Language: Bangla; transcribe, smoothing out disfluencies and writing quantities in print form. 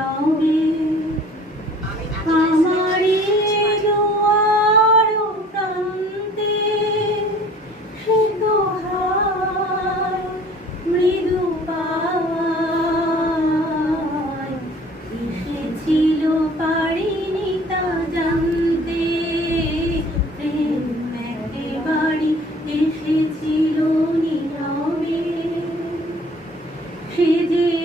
নীরবে আমারি দুয়ার প্রান্তে সে তো হায় মৃদু পায় এসেছিল পারিনি তা জানতে প্রেম একেবারে এসেছিল নীরবে সে যে